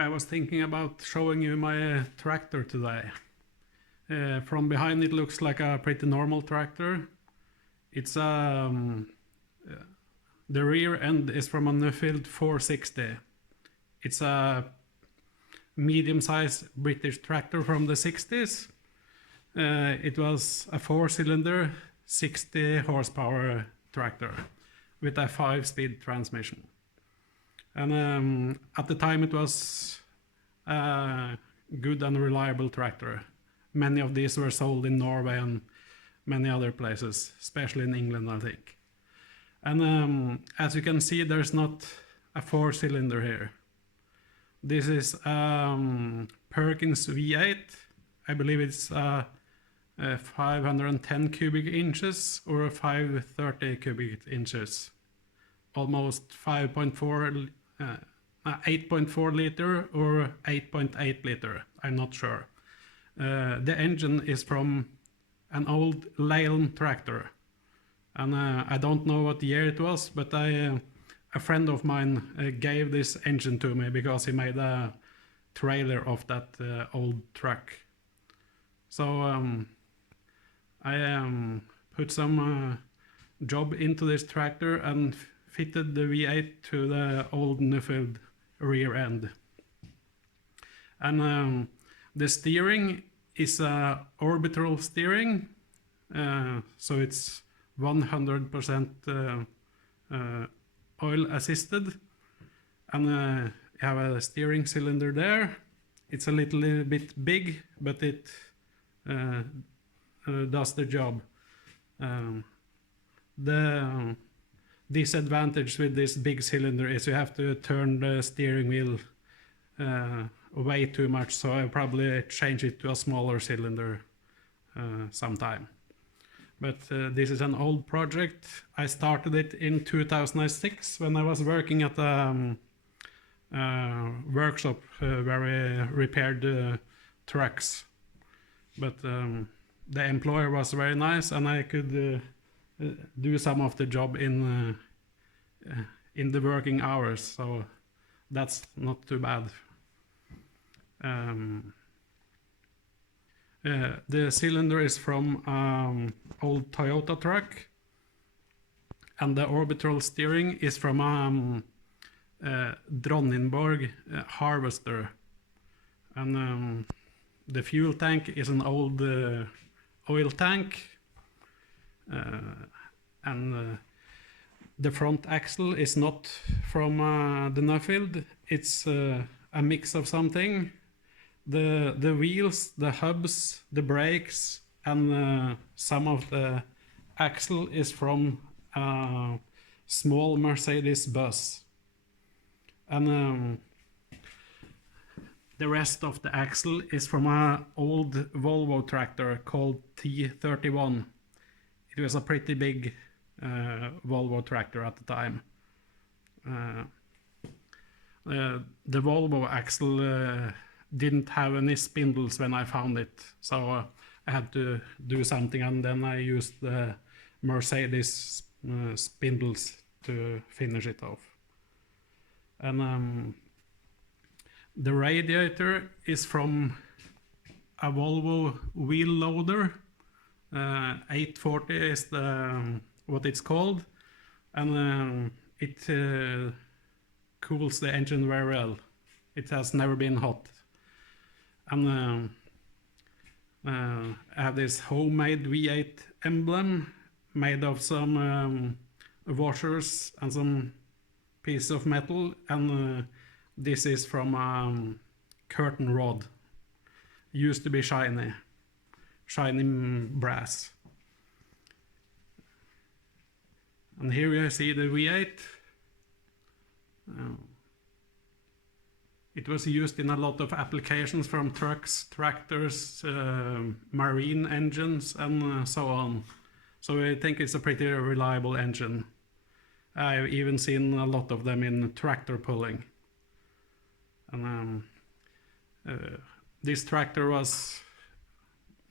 I was thinking about showing you my tractor today. From behind it looks like a pretty normal tractor. It's the rear end is from a Nuffield 460. It's a medium-sized British tractor from the 60s. It was a 4-cylinder, 60 horsepower tractor with a 5-speed transmission. And at the time it was a good and reliable tractor. Many of these were sold in Norway and many other places, especially in England, I think. And as you can see, there's not a 4-cylinder here. This is Perkins V8. I believe it's 510 cubic inches or 530 cubic inches. Almost 8.4 liter or 8.8 liter, I'm not sure. The engine is from an old Leyland tractor, and I don't know what year it was, but a friend of mine gave this engine to me because he made a trailer of that old truck. So I put some job into this tractor and fitted the V8 to the old Nuffield rear end. And the steering is orbital steering, so it's 100% oil assisted, and you have a steering cylinder there. It's a little bit big, but it does the job. The disadvantage with this big cylinder is you have to turn the steering wheel way too much, so I'll probably change it to a smaller cylinder sometime. But this is an old project. I started it in 2006 when I was working at a workshop where we repaired trucks. But the employer was very nice, and I could do some of the job in the working hours, so that's not too bad. The cylinder is from old Toyota truck, and the orbital steering is from Dronningborg harvester, and the fuel tank is an old oil tank, and the front axle is not from the Nuffield. It's a mix of something. The wheels, the hubs, the brakes, and some of the axle is from a small Mercedes bus. And the rest of the axle is from an old Volvo tractor called T31. It was a pretty big Volvo tractor at the time. The Volvo axle didn't have any spindles when I found it, so I had to do something, and then I used the Mercedes spindles to finish it off. And the radiator is from a Volvo wheel loader. 840 is what it's called, and it cools the engine very well. It has never been hot. And I have this homemade V8 emblem made of some washers and some piece of metal, and this is from curtain rod. Used to be shiny brass. And here you see the V8. It was used in a lot of applications, from trucks, tractors, marine engines, and so on. So I think it's a pretty reliable engine. I've even seen a lot of them in tractor pulling. And this tractor was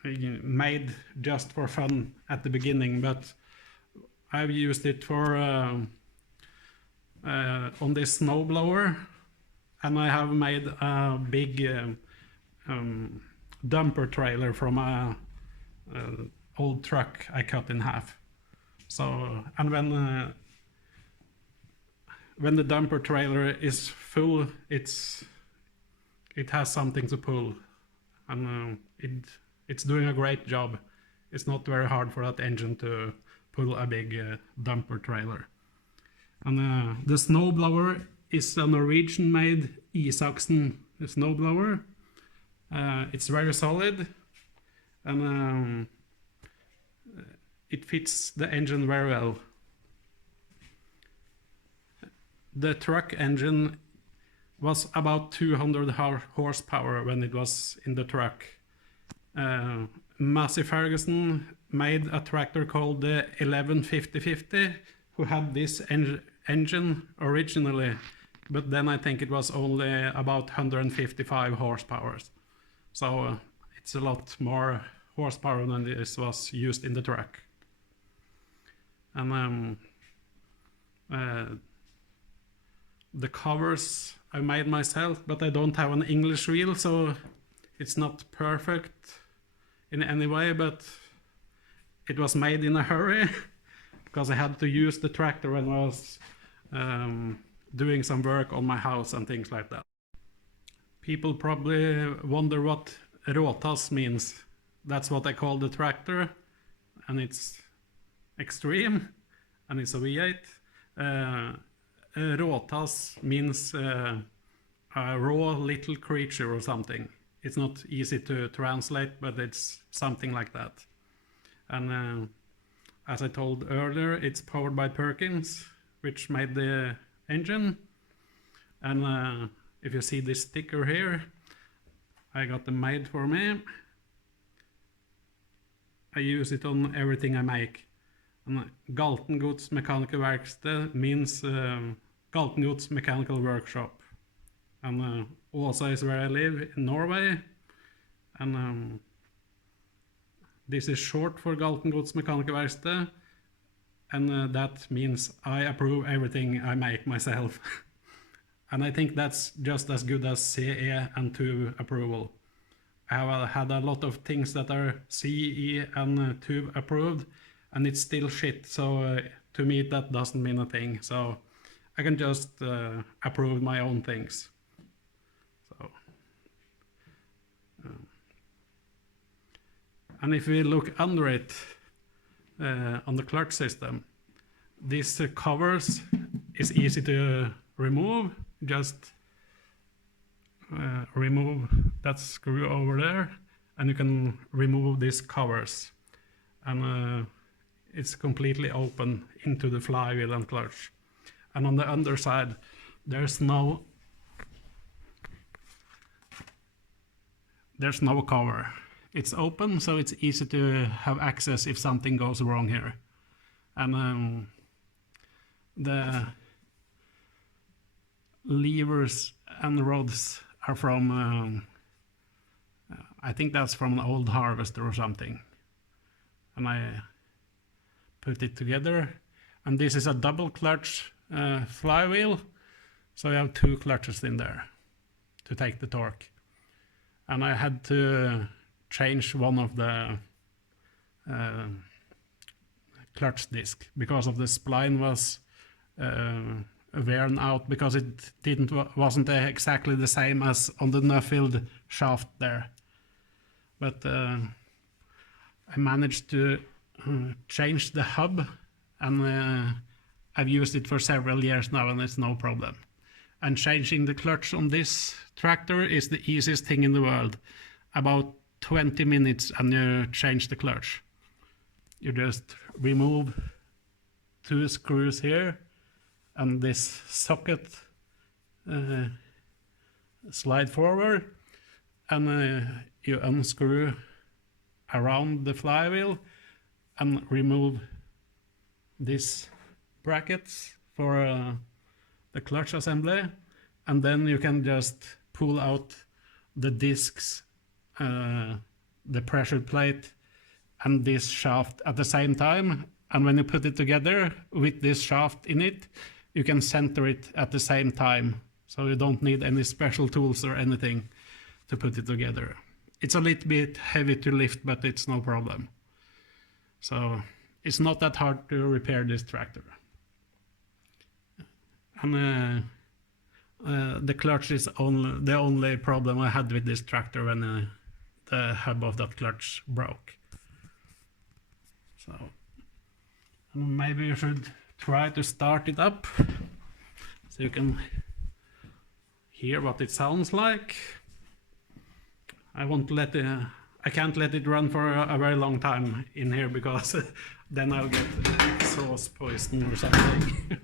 made just for fun at the beginning, but I've used it for on this snowblower. and I have made a big dumper trailer from a old truck I cut in half. So, and when the dumper trailer is full, it has something to pull, and it's doing a great job. It's not very hard for that engine to pull a big dumper trailer. And the snowblower is a Norwegian-made Isaksen snowblower. It's very solid, and it fits the engine very well. The truck engine was about 200 horsepower when it was in the truck. Massey Ferguson made a tractor called the 115050, who had this engine originally, but then I think it was only about 155 horsepower. So it's a lot more horsepower than this was used in the truck. And the covers I made myself, but I don't have an English wheel, so it's not perfect in any way, but it was made in a hurry because I had to use the tractor when I was doing some work on my house and things like that. People probably wonder what Råtass means. That's what I call the tractor, and it's extreme, and it's a V8. Råtass means a raw little creature or something. It's not easy to translate, but it's something like that. And as I told earlier, it's powered by Perkins, which made the engine. And if you see this sticker here, I got them made for me. I use it on everything I make. And Galtengods Mechanical Verksted means Galtengods Mechanical Workshop. And Åsa is where I live in Norway. And this is short for Galtengods Mechanical Verksted. And that means I approve everything I make myself. And I think that's just as good as CE and tube approval. I have had a lot of things that are CE and tube approved, and it's still shit. So to me that doesn't mean a thing. So I can just approve my own things. So, and if we look under it on the clutch system, this covers is easy to remove. Just remove that screw over there, and you can remove these covers, and it's completely open into the flywheel and clutch. And on the underside there's no cover. It's open, so it's easy to have access if something goes wrong here. And the levers and rods are from I think that's from an old harvester or something, and I put it together. And this is a double clutch flywheel, so you have two clutches in there to take the torque. And I had to change one of the clutch disc because of the spline was worn out, because it wasn't exactly the same as on the Nuffield shaft there. But I managed to change the hub, and I've used it for several years now, and it's no problem. And changing the clutch on this tractor is the easiest thing in the world. About 20 minutes and you change the clutch. You just remove two screws here, and this socket slide forward, and you unscrew around the flywheel and remove these brackets for the clutch assembly, and then you can just pull out the discs, the pressure plate and this shaft at the same time. And when you put it together with this shaft in it, you can center it at the same time So you don't need any special tools or anything to put it together. It's a little bit heavy to lift, but it's no problem. So it's not that hard to repair this tractor. And the clutch is the only problem I had with this tractor when the hub of that clutch broke. So maybe you should try to start it up so you can hear what it sounds like. I can't let it run for a very long time in here because then I'll get exhaust poison or something.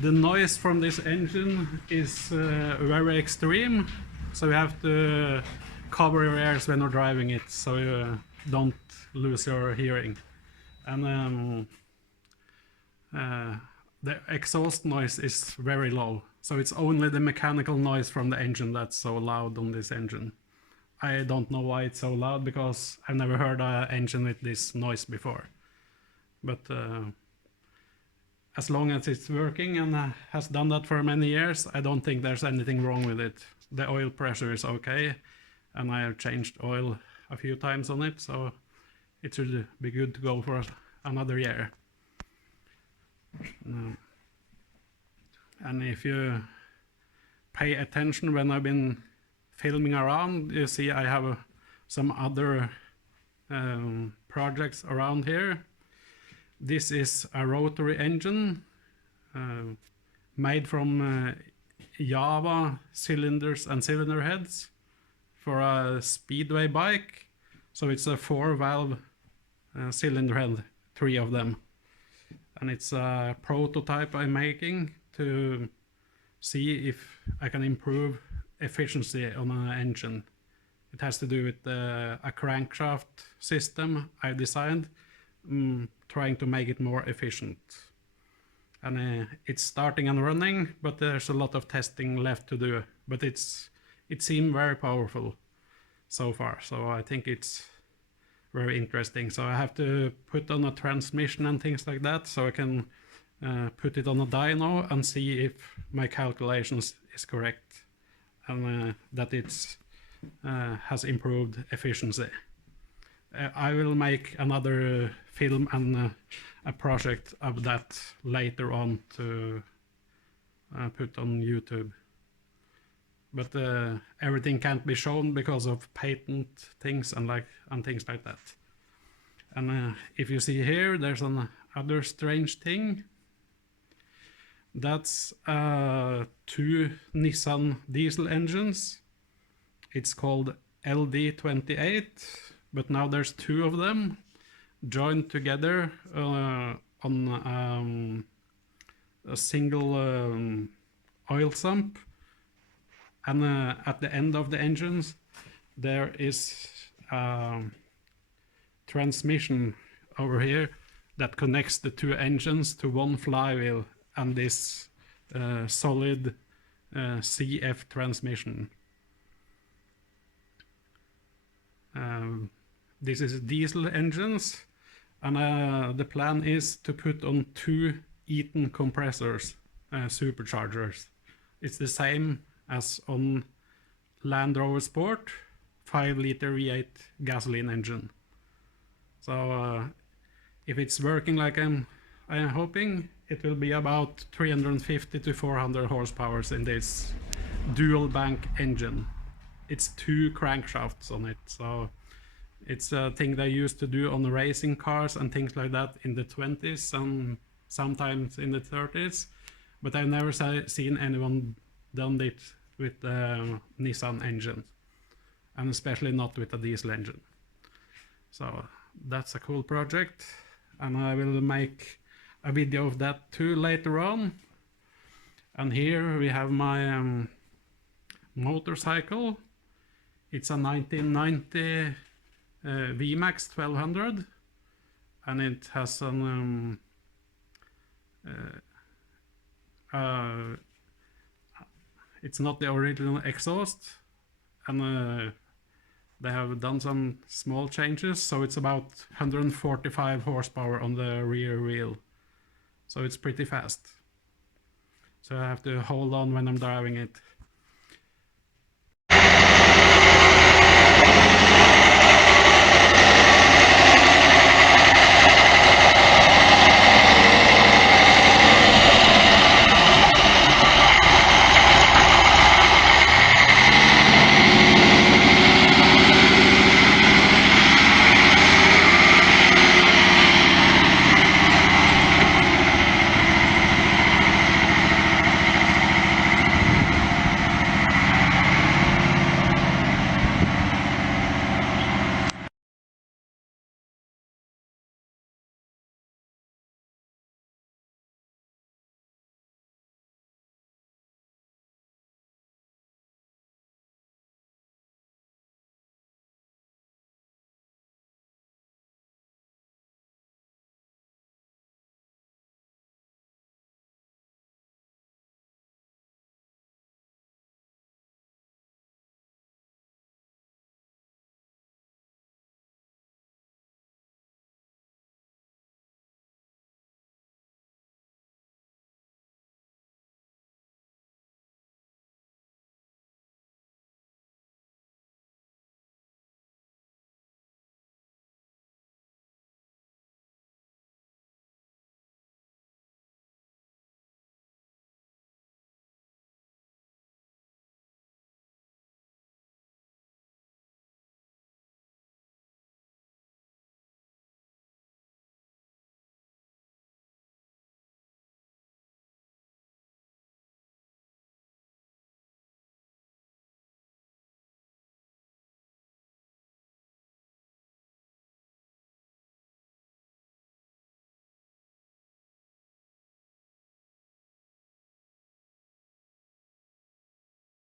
The noise from this engine is very extreme, so you have to cover your ears when you're driving it so you don't lose your hearing. And the exhaust noise is very low, so it's only the mechanical noise from the engine that's so loud on this engine. I don't know why it's so loud because I've never heard an engine with this noise before. But as long as it's working and has done that for many years, I don't think there's anything wrong with it. The oil pressure is okay, and I have changed oil a few times on it, so it should be good to go for another year. And if you pay attention when I've been filming around, you see I have some other projects around here. This is a rotary engine made from Java cylinders and cylinder heads for a speedway bike. So it's a 4-valve cylinder head, 3 of them. And it's a prototype I'm making to see if I can improve efficiency on an engine. It has to do with a crankshaft system I designed, trying to make it more efficient. And it's starting and running, but there's a lot of testing left to do. But it seemed very powerful so far, so I think it's very interesting. So I have to put on a transmission and things like that, so I can put it on a dyno and see if my calculations is correct and that it's has improved efficiency. I will make another film and a project of that later on to put on YouTube. But everything can't be shown because of patent things and things like that. And if you see here, there's another strange thing. That's 2 Nissan diesel engines. It's called LD28, but now there's 2 of them joined together on a single oil sump. And at the end of the engines there is a transmission over here that connects the 2 engines to one flywheel and this solid CF transmission. This is diesel engines, and the plan is to put on 2 Eaton compressors, superchargers. It's the same as on Land Rover Sport, 5-liter V8 gasoline engine. So if it's working like I'm hoping, it will be about 350 to 400 horsepower in this dual bank engine. It's 2 crankshafts on it, so it's a thing they used to do on the racing cars and things like that in the 20s and sometimes in the 30s, but I've never seen anyone done it with the Nissan engine, and especially not with a diesel engine. So that's a cool project, and I will make a video of that too later on. And here we have my motorcycle. It's a 1990 VMAX 1200, and it has an it's not the original exhaust, and they have done some small changes, so it's about 145 horsepower on the rear wheel, so it's pretty fast. So I have to hold on when I'm driving it.